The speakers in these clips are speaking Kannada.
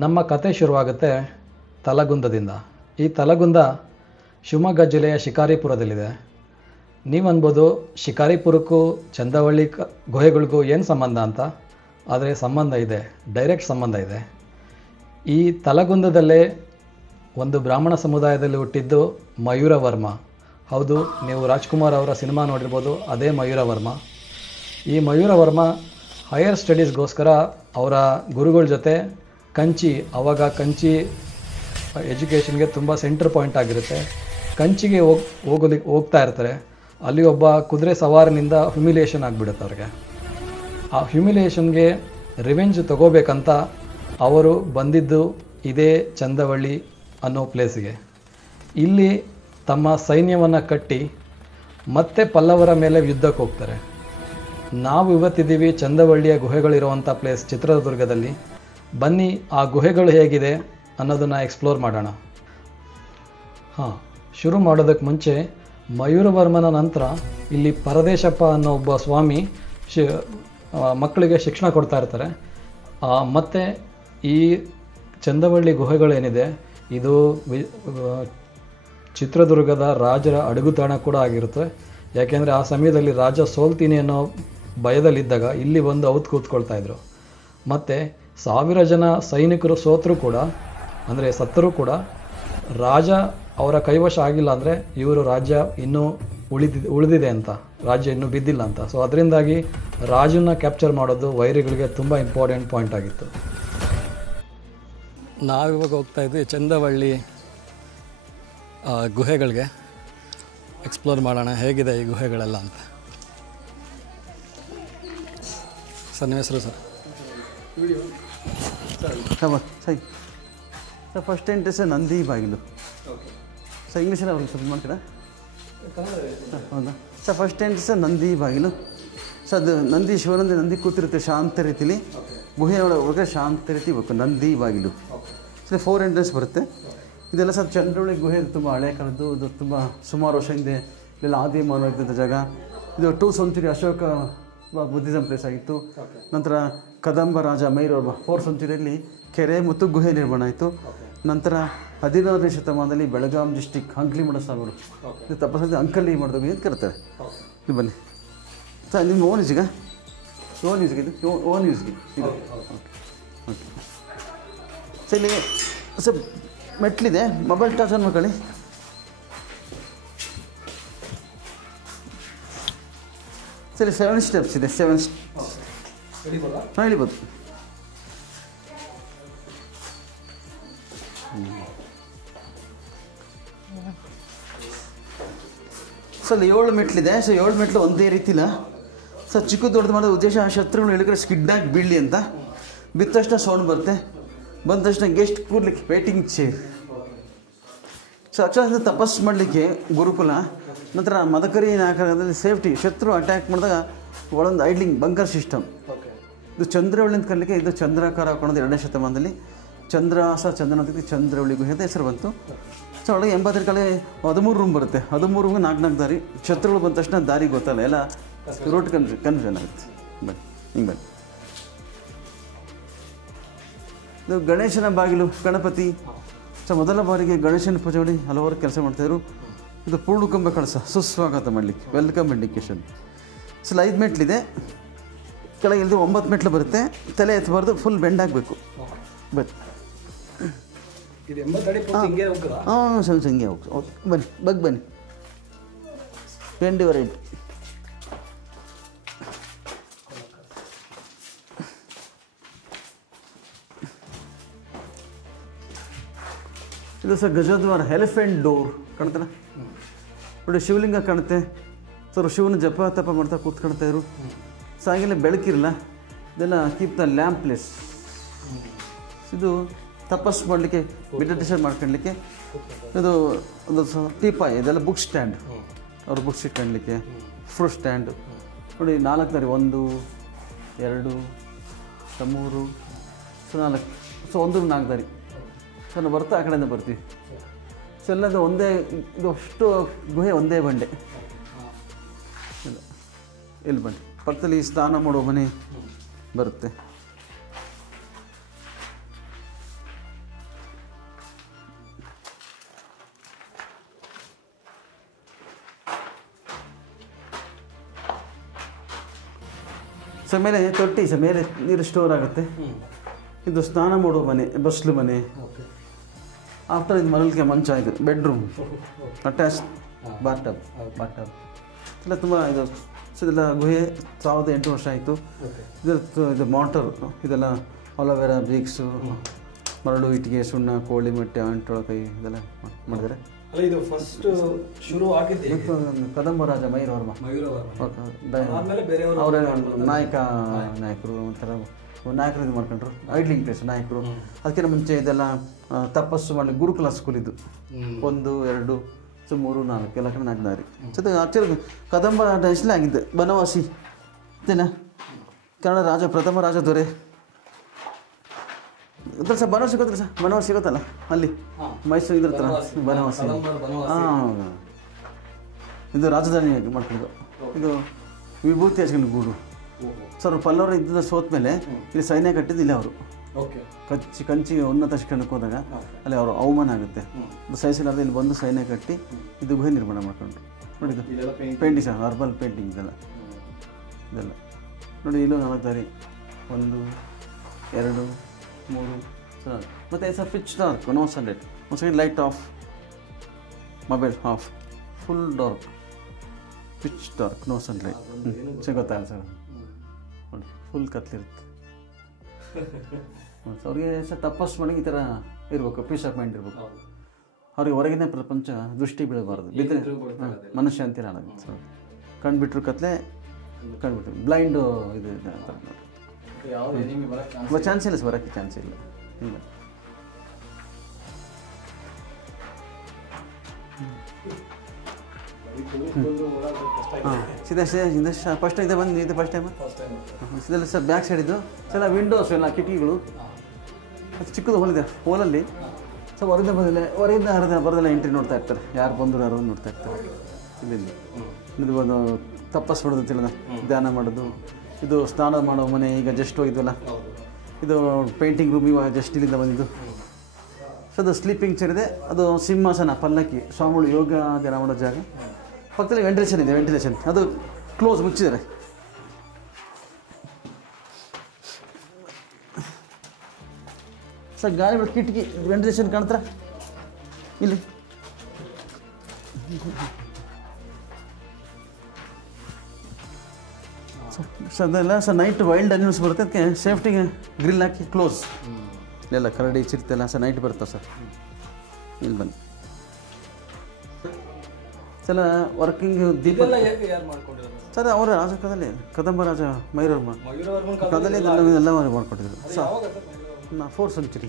ನಮ್ಮ ಕತೆ ಶುರುವಾಗುತ್ತೆ ತಲಗುಂದದಿಂದ. ಈ ತಲಗುಂದ ಶಿವಮೊಗ್ಗ ಜಿಲ್ಲೆಯ ಶಿಕಾರಿಪುರದಲ್ಲಿದೆ. ನೀವು ಅನ್ಬೋದು ಶಿಕಾರಿಪುರಕ್ಕೂ ಚಂದವಳ್ಳಿ ಗುಹೆಗಳಿಗೂ ಏನು ಸಂಬಂಧ ಅಂತ. ಆದರೆ ಸಂಬಂಧ ಇದೆ, ಡೈರೆಕ್ಟ್ ಸಂಬಂಧ ಇದೆ. ಈ ತಲಗುಂದದಲ್ಲೇ ಒಂದು ಬ್ರಾಹ್ಮಣ ಸಮುದಾಯದಲ್ಲಿ ಹುಟ್ಟಿದ್ದು ಮಯೂರ ವರ್ಮ. ಹೌದು, ನೀವು ರಾಜ್ಕುಮಾರ್ ಅವರ ಸಿನಿಮಾ ನೋಡಿರ್ಬೋದು, ಅದೇ ಮಯೂರ ವರ್ಮ. ಈ ಮಯೂರ ವರ್ಮ ಹೈಯರ್ ಸ್ಟಡೀಸ್ಗೋಸ್ಕರ ಅವರ ಗುರುಗಳ ಜೊತೆ ಆವಾಗ ಕಂಚಿ ಎಜುಕೇಷನ್ಗೆ ತುಂಬ ಸೆಂಟರ್ ಪಾಯಿಂಟ್ ಆಗಿರುತ್ತೆ. ಕಂಚಿಗೆ ಹೋಗ್ತಾ ಇರ್ತಾರೆ. ಅಲ್ಲಿ ಒಬ್ಬ ಕುದುರೆ ಸವಾರನಿಂದ ಹ್ಯುಮಿಲಿಯೇಷನ್ ಆಗಿಬಿಡುತ್ತೆ ಅವ್ರಿಗೆ. ಆ ಹ್ಯುಮಿಲಿಯೇಷನ್ಗೆ ರಿವೆಂಜ್ ತಗೋಬೇಕಂತ ಅವರು ಬಂದಿದ್ದು ಇದೇ ಚಂದವಳ್ಳಿ ಅನ್ನೋ ಪ್ಲೇಸಿಗೆ. ಇಲ್ಲಿ ತಮ್ಮ ಸೈನ್ಯವನ್ನು ಕಟ್ಟಿ ಮತ್ತೆ ಪಲ್ಲವರ ಮೇಲೆ ಯುದ್ಧಕ್ಕೆ ಹೋಗ್ತಾರೆ. ನಾವು ಇವತ್ತಿದ್ದೀವಿ ಚಂದವಳ್ಳಿಯ ಗುಹೆಗಳಿರುವಂಥ ಪ್ಲೇಸ್ ಚಿತ್ರದುರ್ಗದಲ್ಲಿ. ಬನ್ನಿ ಆ ಗುಹೆಗಳು ಹೇಗಿದೆ ಅನ್ನೋದನ್ನು ಎಕ್ಸ್ಪ್ಲೋರ್ ಮಾಡೋಣ. ಶುರು ಮಾಡೋದಕ್ಕೆ ಮುಂಚೆ ಮಯೂರವರ್ಮನ ನಂತರ ಇಲ್ಲಿ ಪರದೇಶಪ್ಪ ಅನ್ನೋ ಒಬ್ಬ ಸ್ವಾಮಿ ಮಕ್ಕಳಿಗೆ ಶಿಕ್ಷಣ ಕೊಡ್ತಾ ಇರ್ತಾರೆ. ಮತ್ತು ಈ ಚಂದವಳ್ಳಿ ಗುಹೆಗಳೇನಿದೆ ಇದು ಚಿತ್ರದುರ್ಗದ ರಾಜರ ಅಡಗುತಾಣ ಕೂಡ ಆಗಿರುತ್ತೆ. ಯಾಕೆಂದರೆ ಆ ಸಮಯದಲ್ಲಿ ರಾಜ ಸೋಲ್ತೀನಿ ಅನ್ನೋ ಭಯದಲ್ಲಿದ್ದಾಗ ಇಲ್ಲಿ ಬಂದು ಕೂತ್ಕೊಳ್ತಾ ಇದ್ರು. ಮತ್ತು 1000 ಜನ ಸೈನಿಕರು ಸೋತರೂ ಕೂಡ, ಅಂದರೆ ಸತ್ತರೂ ಕೂಡ, ರಾಜ ಅವರ ಕೈವಶ ಆಗಿಲ್ಲ ಅಂದರೆ ಇವರು ರಾಜ್ಯ ಇನ್ನೂ ಉಳಿದಿದೆ ಅಂತ, ರಾಜ್ಯ ಇನ್ನೂ ಬಿದ್ದಿಲ್ಲ ಅಂತ. ಸೊ ಅದರಿಂದಾಗಿ ರಾಜನ ಕ್ಯಾಪ್ಚರ್ ಮಾಡೋದು ವೈರಿಗಳಿಗೆ ತುಂಬ ಇಂಪಾರ್ಟೆಂಟ್ ಪಾಯಿಂಟ್ ಆಗಿತ್ತು. ನಾವಿವಾಗ ಹೋಗ್ತಾ ಇದ್ವಿ ಚಂದವಳ್ಳಿ ಗುಹೆಗಳಿಗೆ. ಎಕ್ಸ್ಪ್ಲೋರ್ ಮಾಡೋಣ ಹೇಗಿದೆ ಈ ಗುಹೆಗಳೆಲ್ಲ ಅಂತ. ಸರ್ ನಿಮ್ಮ ಹೆಸರು ಸರ್? ಸರಿ ಸರ್, ಫಸ್ಟ್ ಎಂಟ್ರೆನ್ಸ್ ನಂದಿ ಬಾಗಿಲು. ಸರ್ ಇಂಗ್ಲೀಷಲ್ಲಿ ಅವ್ರಿಗೆ ಸ್ವಲ್ಪ ಮಾಡ್ತೀರಾ? ಹೌದಾ ಸರ್? ಫಸ್ಟ್ ಎಂಟ್ರೆನ್ಸ್ ನಂದಿ ಬಾಗಿಲು. ಸರ್ ಅದು ನಂದಿ ಶಿವನಂದಿ ನಂದಿ ಕೂತಿರುತ್ತೆ ಶಾಂತ ರೀತಿಲಿ. ಗುಹೆ ಒಳಗೆ ಶಾಂತ ರೀತಿ ಬೇಕು ನಂದಿ ಬಾಗಿಲು. ಸರಿ, 4 ಎಂಟ್ರೆನ್ಸ್ ಬರುತ್ತೆ. ಇದೆಲ್ಲ ಸರ್ ಚಂದ್ರವಳ್ಳಿ ಗುಹೆ ತುಂಬ ಹಳೆ ಕಾಲದ್ದು. ಇದು ತುಂಬ ಸುಮಾರು ವರ್ಷ ಹಿಂದೆ ಇದೆಲ್ಲ ಆದಿಮಾನವ ಇದ್ದಂಥ ಜಾಗ. ಇದು 2th century Ashoka Buddhism place ಆಗಿತ್ತು. ನಂತರ ಕದಂಬ ರಾಜ ಮೈರೂರು 4th centuryಯಲ್ಲಿ ಕೆರೆ ಮತ್ತು ಗುಹೆ ನಿರ್ಮಾಣ ಆಯಿತು. ನಂತರ 16ನೇ ಶತಮಾನದಲ್ಲಿ ಬೆಳಗಾಂ ಡಿಸ್ಟಿಕ್ ಅಂಕಲಿಮಠ ಸ್ವಾಮಿಗಳು ಇದು ತಪಸ್ಸಲ್ಲಿ ಅಂಕಲಿ ಮಾಡಿದ ಅಂತ ಕರೀತಾರೆ. ಇದು ಬನ್ನಿ ಸರ್, ನಿಮ್ಮ ಓನ್ ಯೂಸ್ಗೆ ಇದು ಓನ್ ಯೂಸ್ಗೆ ಇದು. ಓಕೆ ಸರ್, ಇಲ್ಲಿ ಸರ್ ಮೆಟ್ಲಿದೆ. ಮೊಬೈಲ್ ಟಾರ್ಚ್ ಆನ್ ಮಾಡ್ಕೊಳ್ಳಿ. ಸರಿ, 7 ಸ್ಟೆಪ್ಸ್ ಇದೆ. 7 ಹಾಂ ಇಳಿಬೋದು. ಸರ್ 7 ಮೆಟ್ಲಿದೆ. ಸೊ 7 ಮೆಟ್ಲು ಒಂದೇ ರೀತಿಲ್ಲ ಸರ್. ಚಿಕ್ಕ ದೊಡ್ಡದು ಮಾಡೋದು ಉದ್ದೇಶ ಶತ್ರುಗಳು ಇಳಿದ್ರೆ ಸ್ಕಿಡ್ಡಾಗಿ ಬೀಳಲಿ ಅಂತ. ಬಿದ್ದ ತಕ್ಷಣ ಸೌಂಡ್ ಬರುತ್ತೆ. ಬಂದ ತಕ್ಷಣ ಗೆಸ್ಟ್ ಕೂರ್ಲಿಕ್ಕೆ ವೇಟಿಂಗ್ ಚೇರ್. ಸೊ ಅಕ್ಷರ ತಪಸ್ಸು ಮಾಡಲಿಕ್ಕೆ ಗುರುಕುಲ. ನಂತರ ಮದಕರಿ ನಾಯಕರಲ್ಲಿ ಸೇಫ್ಟಿ, ಶತ್ರು ಅಟ್ಯಾಕ್ ಮಾಡಿದಾಗ ಒಳೊಂದು ಐಡ್ಲಿಂಗ್ ಬಂಕರ್ ಸಿಸ್ಟಮ್. ಇದು ಚಂದ್ರವಳ್ಳಿ ಅಂತ ಕರಲಿಕ್ಕೆ ಇದು ಚಂದ್ರಾಕಾರ ಹಾಕೊಳ್ಳೋದು 2ನೇ ಶತಮಾನದಲ್ಲಿ. ಚಂದ್ರಾಸ ಚಂದ್ರನಾಥಕ್ಕೆ ಚಂದ್ರವಳ್ಳಿ ಗುಹೆ ಅಂತ ಹೆಸರು ಬಂತು. ಸೊ ಒಳಗೆ 80 ಕಡೆ 13 ರೂಮ್ ಬರುತ್ತೆ. 13 ರೂಮ್ಗೆ 4 ದಾರಿ. ಶತ್ರುಗಳು ಬಂದ ತಕ್ಷಣ ದಾರಿ ಗೊತ್ತಲ್ಲ, ಎಲ್ಲ ರೋಡ್ ಕನ್ಫ್ಯೂಷನ್ ಆಗುತ್ತೆ. ಬನ್ನಿ ಹಿಂಗೆ ಬನ್ನಿ. ಇದು ಗಣೇಶನ ಬಾಗಿಲು, ಗಣಪತಿ. ಸೊ ಮೊದಲ ಬಾರಿಗೆ ಗಣೇಶನ ಪೂಜೆ ಮಾಡಿ ಹಲವಾರು ಕೆಲಸ ಮಾಡ್ತಾಯಿದ್ರು. ಇದು ಪೂರ್ಣಕುಂಭ ಕಳಸ, ಸುಸ್ವಾಗತ ಮಾಡಲಿಕ್ಕೆ, ವೆಲ್ಕಮ್ ಇಂಡಿಕೇಶನ್. ಸೊ 5 ಮೆಟ್ಲಿದೆ. ಕೆಳಗೆ ಇಳಿದು 9 ಮೆಟ್ಲು ಬರುತ್ತೆ. ತಲೆ ಎತ್ತಬಾರ್ದು, ಫುಲ್ ಬೆಂಡ್ ಆಗಬೇಕು. ಬನ್ನಿ. ಹಾಂ ಸಂಗೆ ಹೋಗಿ ಬನ್ನಿ, ಬನ್ನಿ. Bend right. ಇದು ಸರ್ ಗಜದ್ವಾರ, ಎಲಿಫೆಂಟ್ ಡೋರ್ ಕಾಣ್ತಲ್ಲ ನೋಡಿ. ಶಿವಲಿಂಗ ಕಾಣುತ್ತೆ ಸರ್. ಶಿವನ ಜಪ ತಪ ಮಾಡ್ತಾ ಕೂತ್ಕೊಳ್ತಾ ಇದ್ರು. ಸೊ ಹಾಗೆಲ್ಲ ಬೆಳಕಿರಲ್ಲ, ಇದೆಲ್ಲ ಕೀಪ್ ದ ಲ್ಯಾಂಪ್ ಪ್ಲೇಸ್. ಇದು ತಪಸ್ಸು ಮಾಡಲಿಕ್ಕೆ, ಮೆಡಿಟೇಷನ್ ಮಾಡ್ಕೊಳ್ಳಲಿಕ್ಕೆ. ಇದು ಒಂದು ಟೀಪಾಯ್, ಇದೆಲ್ಲ ಬುಕ್ ಸ್ಟ್ಯಾಂಡ್. ಅವ್ರ ಬುಕ್ಸ್ ಇಟ್ಕೊಳ್ಳಲಿಕ್ಕೆ. ಫ್ರೂಟ್ ಸ್ಟ್ಯಾಂಡ್ ನೋಡಿ. 4 ದಾರಿ, 1 2 3 ಸೊ 4. ಸೊ 1 4 ದಾರಿ. ಸೊ ನಾವು ಬರ್ತಾ ಆ ಕಡೆಯಿಂದ ಬರ್ತೀವಿ. ಸೊ ಎಲ್ಲದು ಒಂದೇ, ಇದು ಅಷ್ಟು ಗುಹೆ ಒಂದೇ ಬಂಡೆ. ಇಲ್ಲ ಇಲ್ಲಿ ಬನ್ನಿ, ಪಕ್ಕದಲ್ಲಿ ಸ್ನಾನ ಮಾಡೋ ಮನೆ ಬರುತ್ತೆ. ಸೊ ಮೇಲೆ ತೊಟ್ಟಿ ಸರ್, ಮೇಲೆ ನೀರು ಸ್ಟೋರ್ ಆಗುತ್ತೆ. ಇದು ಸ್ನಾನ ಮಾಡುವ ಮನೆ, ಬಸ್ಲು ಮನೆ. ಆಫ್ಟರ್ ಇದು ಮರಳಿಗೆ ಮಂಚ, ಇದು ಬೆಡ್ರೂಮ್, ಅಟ್ಯಾಚ್ ಬಾತ್ ಟಬ್. ಎಲ್ಲ ತುಂಬ ಇದು. ಸೊ ಇದೆಲ್ಲ ಗುಹೆ 1800 ವರ್ಷ ಆಯಿತು. ಇದು ಮೋಟರ್, ಇದೆಲ್ಲ ಅಲೋವೆರಾ, ಬ್ರಿಕ್ಸು, ಮರಳು, ಇಟ್ಟಿಗೆ, ಸುಣ್ಣ, ಕೋಳಿ ಮೊಟ್ಟೆ, ಅಂಟೊಳಕಾಯಿ ಇದೆಲ್ಲ ಮಾಡಿದ್ದಾರೆ. ಇದು ಫಸ್ಟ್ ಶುರು ಆಗಿದ್ದೆ ಕದಂಬ ರಾಜ ಮಯೂರವರ್ಮ, ಅವರ ನಾಯಕರು ಒಂಥರ ನಾಯಕರು ಇದು ಮಾಡ್ಕೊಂಡ್ರು. ಐಡ್ಲಿಂಗ್ ಪ್ಲೇಸ್ ನಾಯಕರು. ಅದಕ್ಕಿಂತ ಮುಂಚೆ ಇದೆಲ್ಲ ತಪಸ್ಸು ಮಾಡಿ ಗುರುಕುಲ ಸ್ಕೂಲ್ ಇದು. 1, 2, 3, 4 ಎಲ್ಲ ಕಡೆ 4 ದಾರಿ. ಸೊ ಆ್ಯಕ್ಚುಲಿ ಕದಂಬ ಹೆಸರೇ ಆಗಿದ್ದೆ, ಬನವಾಸಿ ಅಂತೇನಾ ಕನ್ನಡ ರಾಜ, ಪ್ರಥಮ ರಾಜ ದೊರೆ. ಗೊತ್ತಲ್ಲ ಸರ್ ಬನವಾಸಿ, ಗೊತ್ತಲ್ಲ ಸರ್ ಬನವಾಸಿ ಗೊತ್ತಲ್ಲ, ಅಲ್ಲಿ ಮೈಸೂರು ಇದ್ರ ಹತ್ರ ಬನವಾಸಿ. ಹಾಂ, ಇದು ರಾಜಧಾನಿ ಮಾಡ್ಕೊಂಡು. ಇದು ವಿಭೂತಿ ಹಚ್ಕೊಂಡು ಗೂಡು. ಸರ್ ಪಲ್ಲವರು ಇದ್ದ ಸೋತ ಮೇಲೆ ಇಲ್ಲಿ ಸೈನ್ಯ ಕಟ್ಟಿದ್ದು ಇಲ್ಲ ಅವರು. ಕಂಚಿ ಉನ್ನತ ಶಿಕ್ಷಣಕ್ಕೆ ಹೋದಾಗ ಅಲ್ಲಿ ಅವರು ಅವಮಾನ ಆಗುತ್ತೆ. ಸಹಿಸಲಾರ್ದ ಇಲ್ಲಿ ಬಂದು ಸೈನ್ಯ ಕಟ್ಟಿ ಇದು ಗುಹೆ ನಿರ್ಮಾಣ ಮಾಡ್ಕೊಂಡ್ರು. ನೋಡಿ ಇದು ಪೇಂಟಿಂಗ್ ಸರ್, ಅರ್ಬಲ್ ಪೇಂಟಿಂಗ್ ಇದೆಲ್ಲ ನೋಡಿ. ಇಲ್ಲೂ 4 ದಾರಿ, 1, 2, 3 ಸರ್. ಮತ್ತು sir pitch dark, no sunlight. ಒಂದು side light off, mobile off, full dark, pitch dark, no sunlight. ಗೊತ್ತಾಗಲ್ಲ ಸರ್, ನೋಡಿ ಫುಲ್ ಕತ್ಲಿರುತ್ತೆ. ಅವ್ರಿಗೆ ಸರ್ ತಪಸ್ಸು ಮಾಡಿ ಈ ಥರ ಇರಬೇಕು, ಪೀಸ್ ಆಫ್ ಮೈಂಡ್ ಇರಬೇಕು. ಅವ್ರಿಗೆ ಹೊರಗಿನ ಪ್ರಪಂಚ ದೃಷ್ಟಿ ಬೀಳಬಾರ್ದು, ಬಿದ್ದರೆ ಮನಃಶಾಂತಿ ಹಾಳಾಗುತ್ತೆ ಸರ್. ಕಂಡುಬಿಟ್ರು ಕತ್ಲೆ, ಕಂಡುಬಿಟ್ರು ಬ್ಲೈಂಡು ಇದು ನೋಡಿ. ಚಾನ್ಸ್ ಇಲ್ಲ ಸರ್, ಬರೋಕ್ಕೆ ಚಾನ್ಸ್ ಇಲ್ಲ. ಹಾಂ ಫಸ್ಟ್ ಇದೆ ಬಂದು ಇದು ಫಸ್ಟ್ ಟೈಮ್ ಇದೆಲ್ಲ ಸರ್. ಬ್ಯಾಕ್ ಸೈಡ್ ಇದು ಸರ್ ವಿಂಡೋಸ್ ಎಲ್ಲ ಕಿಟಕಿಗಳು ಚಿಕ್ಕದು ಹೋಲಿದೆ. ಹೋಲಲ್ಲಿ ಸೊ ಹೊರಗಿಂದ ಬರೋದೆಲ್ಲ ಎಂಟ್ರಿ ನೋಡ್ತಾ ಇರ್ತಾರೆ, ಯಾರು ಬಂದರು ಯಾರು ನೋಡ್ತಾ ಇರ್ತಾರೆ. ಇಲ್ಲಿ ಇದು ಒಂದು ತಪಸ್ಸು ಮಾಡೋದು ಅಂತಿಲ್ಲ, ಧ್ಯಾನ ಮಾಡೋದು. ಇದು ಸ್ನಾನ ಮಾಡೋ ಮನೆ, ಈಗ ಜಸ್ಟ್ ಹೋಗಿದ್ವಲ್ಲ ಇದು ಪೇಂಟಿಂಗ್ ರೂಮ್, ಇವಾಗ ಜಸ್ಟ್ ಇಲ್ಲಿಂದ ಬಂದಿದ್ದು. ಸೊ ಅದು ಸ್ಲೀಪಿಂಗ್ ಚೇರ್ ಇದೆ, ಅದು ಸಿಂಹಾಸನ ಪಲ್ಲಕ್ಕಿ, ಸ್ವಾಮಿಗಳು ಯೋಗ ಧ್ಯಾನ ಮಾಡೋ ಜಾಗ. ಪಕ್ಕದಲ್ಲಿ ವೆಂಟಿಲೇಷನ್ ಇದೆ, ವೆಂಟಿಲೇಷನ್ ಅದು ಕ್ಲೋಸ್ ಮುಚ್ಚಿದ್ದಾರೆ. ಸರ್ ಗಾಳಿ ಬಿಟ್ಟು ಕಿಟಕಿ ವೆಂಟಿಲೇಷನ್ ಕಾಣ್ತಾರ ಇಲ್ಲಿ. ಸರ್ ಅದೆಲ್ಲ ಸರ್ ನೈಟ್ ವೈಲ್ಡ್ ಅನಿಮಲ್ಸ್ ಬರುತ್ತೆ, ಅದಕ್ಕೆ ಸೇಫ್ಟಿಗೆ ಗ್ರಿಲ್ ಹಾಕಿ ಕ್ಲೋಸ್. ಇಲ್ಲೆಲ್ಲ ಕರಡಿ ಚಿರತೆಲ್ಲ ಸರ್ ನೈಟ್ ಬರುತ್ತೆ ಸರ್. ಇಲ್ಲಿ ಬನ್ನಿ ಸಲ ವರ್ಕಿಂಗ್ ದೀಪ ಸರ್ ಅವರ ರಾಜಕಾಲದಲ್ಲಿ ಕದಂಬ ರಾಜ ಮಯೂರವರ್ಮ ಕಾಲದಲ್ಲಿ ಎಲ್ಲ ಮಾಡ್ಕೊಟ್ಟಿದ್ರು ಸರ್. 4th century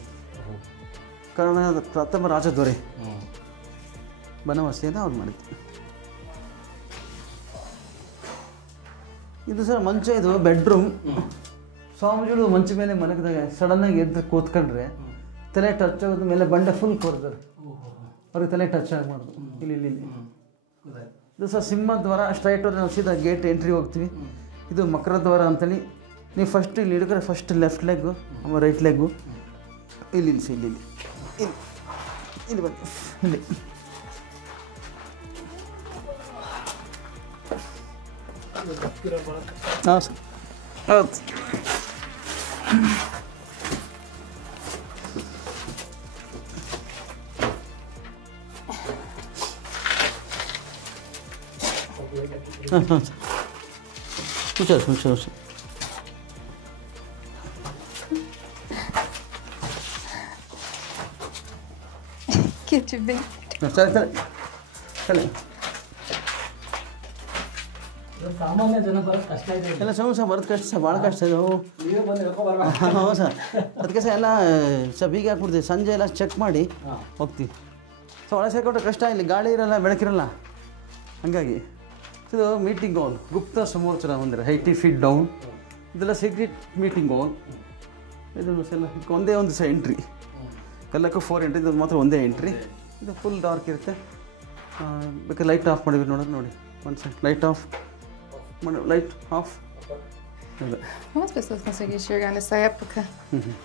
ಕನ್ನಡದ ಪ್ರಥಮ ರಾಜ ದೊರೆ ಬನವಾಸಿಯನ್ನು ಅವ್ರು ಮಾಡಿದ್ರು. ಇದು ಸರ್ ಮಂಚ, ಇದು ಬೆಡ್ರೂಮ್. ಸ್ವಾಮೀಜಿಗಳು ಮಂಚ ಮೇಲೆ ಮಲಗಿದಾಗ ಸಡನ್ನಾಗಿ ಎದ್ದು ಕೂತ್ಕೊಂಡ್ರೆ ತಲೆ ಟಚ್ ಆಗೋದ ಮೇಲೆ ಬಂಡೆ ಫುಲ್ ಕೊಡ್ತಾರೆ, ಅವ್ರಿಗೆ ತಲೆ ಟಚ್ ಆಗಿ ಮಾಡೋದು. ಇಲ್ಲಿ ಇದು ಸರ್ ಸಿಂಹದ್ವಾರ. ಸ್ಟ್ರೈಟ್ ನಾವು ಸೀದಾ ಗೇಟ್ ಎಂಟ್ರಿ ಹೋಗ್ತೀವಿ. ಇದು ಮಕರ ದ್ವಾರ ಅಂತೇಳಿ. ನೀವು ಫಸ್ಟ್ ಇಲ್ಲಿ ಹಿಡ್ಕೊಂಡ್ರೆ ಫಸ್ಟ್ ಲೆಫ್ಟ್ ಲೆಗ್ಗು, ಆಮೇಲೆ ರೈಟ್ ಲೆಗ್ಗು. ಇಲ್ಲಿ ಇಲ್ಲಿ ಇಲ್ಲಿ ಇಲ್ಲಿ ಇಲ್ಲಿ ಬನ್ನಿ ಇಲ್ಲಿ. ಹಾಂ ಸರ್ ಹೌದು. ಹಾಂ ಹಾಂ ಸರ್ ಹುಷಾರು. ಸರಿ ಸಾಮಾನ್ಯ ಜನ ಬರೋದು ಕಷ್ಟ ಇದೆ. ಎಲ್ಲ ಸರ್ ಬರೋದು ಕಷ್ಟ ಸರ್, ಭಾಳ ಕಷ್ಟ ಇದೆ. ಹೌದು ಸರ್, ಅದಕ್ಕೆ ಸರ್ ಎಲ್ಲ ಸರ್ ಬೀಗ ಹಾಕ್ಬಿಡ್ತೀವಿ. ಸಂಜೆ ಎಲ್ಲ ಚೆಕ್ ಮಾಡಿ ಹೋಗ್ತೀವಿ. ಸೊ ಒಳಗೆ ಸೇರ್ಕೊಂಡ್ರೆ ಕಷ್ಟ, ಇಲ್ಲಿ ಗಾಳಿ ಇರಲ್ಲ, ಬೆಳಕಿರಲ್ಲ. ಹಾಗಾಗಿ ಇದು ಮೀಟಿಂಗ್ ಹಾಲ್, ಗುಪ್ತ ಸಮೋರ್ಚನ ಮಂದಿರ, 80 feet ಡೌನ್. ಇದೆಲ್ಲ ಸೀಕ್ರೆಟ್ ಮೀಟಿಂಗ್ ಹಾಲ್. ಇದು ಎಲ್ಲ ಒಂದೇ ಒಂದು ಸಹ ಎಂಟ್ರಿ, ಕಲ್ಲಕ್ಕೂ 4 ಎಂಟ್ರಿ, ಇದು ಮಾತ್ರ ಒಂದೇ ಎಂಟ್ರಿ. ಇದು ಫುಲ್ ಡಾರ್ಕ್ ಇರುತ್ತೆ. ಬೇಕಾದ್ರೆ ಲೈಟ್ ಆಫ್ ಮಾಡಿಬಿಟ್ಟು ನೋಡೋದು. ನೋಡಿ ಒಂದು ಸೈಡ್ ಲೈಟ್ ಆಫ್ ಮಾಡಿ, light off. Como as pessoas conseguem enxergar nessa época?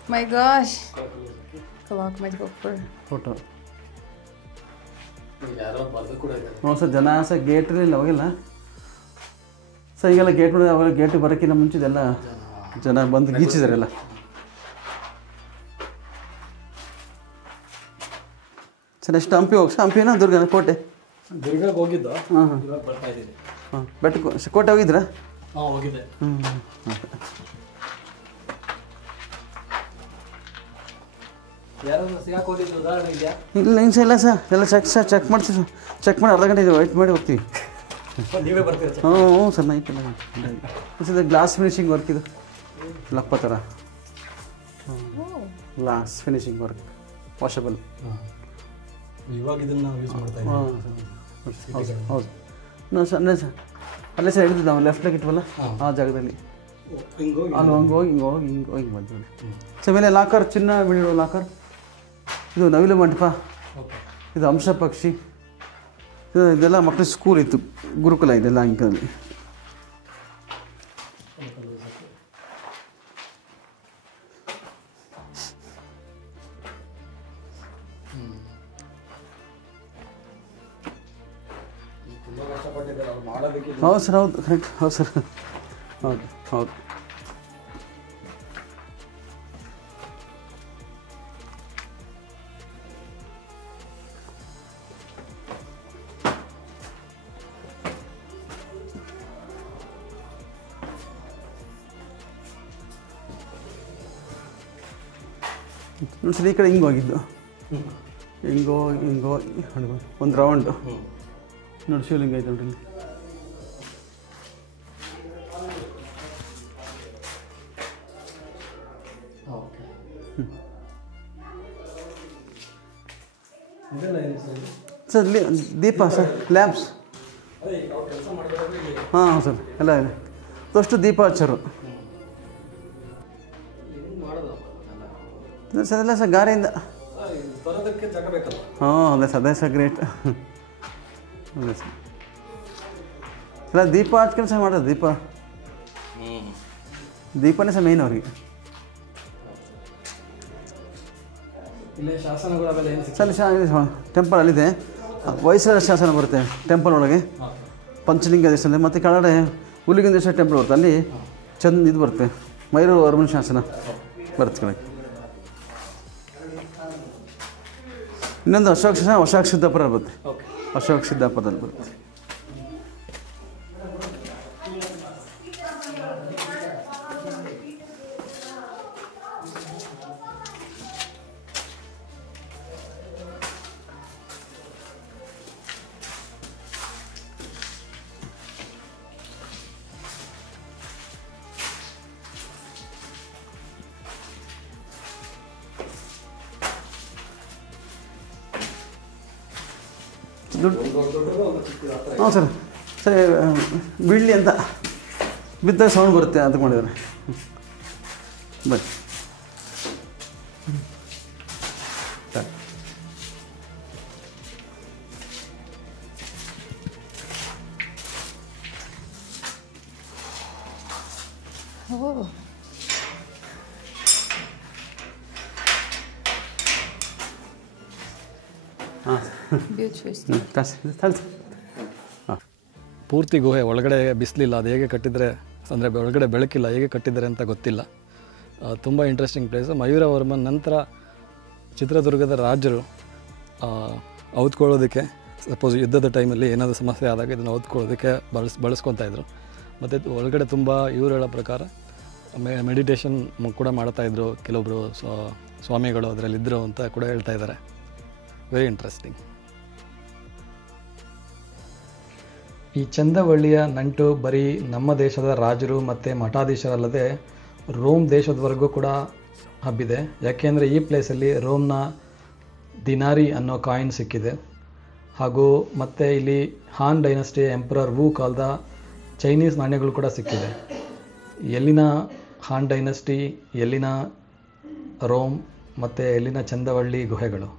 My gosh! Coloca mais vou pôr. Photo ಹ್ಞೂ ಸರ್. ಜನ ಸರ್ ಗೇಟ್ರಲ್ಲಿ ಹೋಗಿಲ್ಲ ಸರ್ ಈಗೆಲ್ಲ ಗೇಟ್ ನೋಡಿ ಅವಾಗ ಗೇಟಿಗೆ ಬರೋಕ್ಕಿಂತ ಮುಂಚೆ ಇದೆಲ್ಲ ಜನ ಬಂದು ಗೀಚಿದಾರೆಲ್ಲ. ಸರ್ ನೆಕ್ಸ್ಟ್ ಹಂಪಿನ ದುರ್ಗನ ಕೋಟೆ? ದುರ್ಗಕ್ಕೆ ಹೋಗಿದ್ದು. ಹಾಂ ಇವಾಗ ಬರ್ತಾ ಇದ್ದೀನಿ. ಹಾಂ ಬೆಟ್ಟಕ್ಕೆ ಕೋಟೆ ಹೋಗಿದ್ರಾ? ಹಾಂ ಹೋಗಿದ್ದೆ. ಯಾರಾದ್ರೂ ಸಿಗಾಕ್ ಹೋಗಿದ್ದು ಉದಾಹರಣೆ ಇದೆಯಾ? ಇಲ್ಲ ಸರ್ ಎಲ್ಲ ಚೆಕ್ ಮಾಡ್ತೀವಿ ಸರ್. ಚೆಕ್ ಮಾಡಿ ಅರ್ಧ ಗಂಟೆ ವೆಯ್ಟ್ ಮಾಡಿ ಹೋಗ್ತೀವಿ. ನೀವೇ ಬರ್ತೀರಾ ಸರ್? ಹ್ಞೂ sir night glass finishing work ಇದು ಲಪ್ಪ ಥರ ಗ್ಲಾಸ್ ಫಿನಿಶಿಂಗ್ ವರ್ಕ್ ವಾಷಬಲ್. ಇವಾಗ ಇದನ್ನು ನಾವು ಯೂಸ್ ಮಾಡ್ತಾ ಇದ್ದೀವಿ. ಹೌದು ಸರ್ ಅಲ್ಲೇ ಸರ್ ಹಿಡಿದು ನಾವು ಲೆಫ್ಟ್ಲಾಗ ಇಟ್ವಲ್ಲ ಆ ಜಾಗದಲ್ಲಿ ಅಲ್ಲಿ ಹಿಂಗೆ ಬಂದ್ವಿ. ಸೊ ಮೇಲೆ ಲಾಕರ್, ಚಿನ್ನ ಬೀಳಿರೋ ಲಾಕರ್, ಇದು ನವಿಲು ಮಂಟಪ, ಇದು ಹಂಸ ಪಕ್ಷಿ, ಇದೆಲ್ಲ ಮಕ್ಕಳ ಸ್ಕೂಲ್ ಇತ್ತು, ಗುರುಕುಲ ಇದೆಲ್ಲ ಅಂಕಲ್ಲಿ. ಹೌದು ಸರ್, ಹೌದು ಕರೆಕ್ಟ್, ಹೌದು ಸರ್, ಹೌದು ಹೌದು. ನೋಡಿ ಸರ್ ಈ ಕಡೆ ಹಿಂಗೆ ಹೋಗಿದ್ದು, ಹಿಂಗೋ ಒಂದು ರೌಂಡು ನೋಡಿ, ಶಿವಲಿಂಗ ಐತೆ ನೋಡ್ರಿ. ಸರ್ ದೀಪ ಸರ್, ಲ್ಯಾಂಪ್ಸ್. ಹಾಂ ಸರ್ ಎಲ್ಲ ಇದೆ. ಫಸ್ಟು ದೀಪ ಹಚ್ಚರು ಸರ್, ಎಲ್ಲ ಸರ್ ಗಾರೆಯಿಂದ. ಹಾಂ ಅದೇ ಸರ್ ಗ್ರೇಟ್. ಅದೇ ಸರ್ ಎಲ್ಲ ದೀಪ ಹಚ್ಕೊಂಡು ಸಹ ಮಾಡೋದು. ದೀಪನೇ ಸಹ ಮೇಯ್ನ್ ಅವ್ರಿಗೆ. ಸರ್ ಟೆಂಪಲ್ ಅಲ್ಲಿದೆ, ಹೊಯ್ಸಳ ಶಾಸನ ಬರುತ್ತೆ ಟೆಂಪಲ್ ಒಳಗೆ, ಪಂಚಲಿಂಗ ದೇವಸ್ಥಾನ. ಮತ್ತು ಕೆಳಗಡೆ ಹುಲಿಗಿಂದೇಶ್ವರ ಟೆಂಪಲ್ ಬರುತ್ತೆ, ಅಲ್ಲಿ ಇದು ಬರುತ್ತೆ, ಮೈಸೂರು ಅರಮನೆ ಶಾಸನ ಬರುತ್ತೆ ಕೆಳಗೆ. ಇನ್ನೊಂದು ಅಶೋಕ ಸಿದ್ದಾಪುರ ಬರುತ್ತೆ, ಅಶೋಕ ಸಿದ್ದಾಪುರದಲ್ಲಿ ಬರುತ್ತೆ. ಹಾಂ ಸರ್, ಸರಿ ಬೀಳಲಿ ಅಂತ ಬಿದ್ದಾಗ ಸೌಂಡ್ ಬರುತ್ತೆ ಅಂತ ಮಾಡಿದ್ದಾರೆ. ಬನ್ನಿ Oh. ಪೂರ್ತಿ ಗುಹೆ ಒಳಗಡೆ ಬಿಸಿಲಿಲ್ಲ, ಅದು ಹೇಗೆ ಕಟ್ಟಿದರೆ, ಅಂದರೆ ಒಳಗಡೆ ಬೆಳಕಿಲ್ಲ, ಹೇಗೆ ಕಟ್ಟಿದ್ದಾರೆ ಅಂತ ಗೊತ್ತಿಲ್ಲ. ತುಂಬ ಇಂಟ್ರೆಸ್ಟಿಂಗ್ ಪ್ಲೇಸು. ಮಯೂರವರ್ಮನ್ ನಂತರ ಚಿತ್ರದುರ್ಗದ ರಾಜರು ಔದ್ಕೊಳ್ಳೋದಕ್ಕೆ, ಸಪೋಸ್ ಯುದ್ಧದ ಟೈಮಲ್ಲಿ ಏನಾದರೂ ಸಮಸ್ಯೆ ಆದಾಗ ಇದನ್ನು ಔದ್ಕೊಳ್ಳೋದಕ್ಕೆ ಬಳಸ್ಕೊತಾಯಿದ್ರು. ಮತ್ತು ಒಳಗಡೆ ತುಂಬ ಇವರು ಹೇಳೋ ಪ್ರಕಾರ ಮೆಡಿಟೇಷನ್ ಕೂಡ ಮಾಡ್ತಾಯಿದ್ರು ಕೆಲವೊಬ್ಬರು ಸ್ವಾಮಿಗಳು ಅದರಲ್ಲಿದ್ದರು ಅಂತ ಕೂಡ ಹೇಳ್ತಾ ಇದ್ದಾರೆ. Very interesting. ಈ ಚಂದವಳ್ಳಿಯ ನಂಟು ಬರೀ ನಮ್ಮ ದೇಶದ ರಾಜರು ಮತ್ತು ಮಠಾಧೀಶರಲ್ಲದೆ ರೋಮ್ ದೇಶದವರೆಗೂ ಕೂಡ ಹಬ್ಬಿದೆ. ಯಾಕೆಂದರೆ ಈ ಪ್ಲೇಸಲ್ಲಿ ರೋಮ್ನ ದಿನಾರಿ ಅನ್ನೋ ಕಾಯಿನ್ ಸಿಕ್ಕಿದೆ. ಹಾಗೂ ಮತ್ತು ಇಲ್ಲಿ ಹಾನ್ ಡೈನಸ್ಟಿ ಎಂಪರರ್ ವು ಕಾಲದ ಚೈನೀಸ್ ನಾಣ್ಯಗಳು ಕೂಡ ಸಿಕ್ಕಿದೆ. ಎಲ್ಲಿನ ಹಾನ್ ಡೈನಸ್ಟಿ, ಎಲ್ಲಿನ ರೋಮ್ ಮತ್ತು ಎಲ್ಲಿನ ಚಂದವಳ್ಳಿ ಗುಹೆಗಳು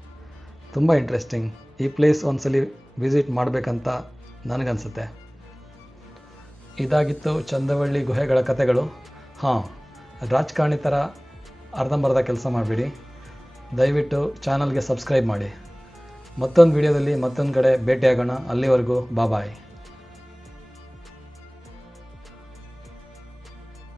ತುಂಬ ಇಂಟ್ರೆಸ್ಟಿಂಗ್. ಈ ಪ್ಲೇಸ್ ಒಂದ್ಸಲಿ ವಿಸಿಟ್ ಮಾಡಬೇಕಂತ ನನಗನ್ಸುತ್ತೆ. ಇದಾಗಿತ್ತು ಚಂದವಳ್ಳಿ ಗುಹೆಗಳ ಕಥೆಗಳು. ಹಾಂ, ರಾಜಕಾರಣಿ ಥರ ಅರ್ಧಂಬರ್ಧ ಕೆಲಸ ಮಾಡಿಬಿಡಿ. ದಯವಿಟ್ಟು ಚಾನಲ್ಗೆ ಸಬ್ಸ್ಕ್ರೈಬ್ ಮಾಡಿ. ಮತ್ತೊಂದು ವಿಡಿಯೋದಲ್ಲಿ ಮತ್ತೊಂದು ಕಡೆ ಭೇಟಿಯಾಗೋಣ. ಅಲ್ಲಿವರೆಗೂ ಬಾಯ್.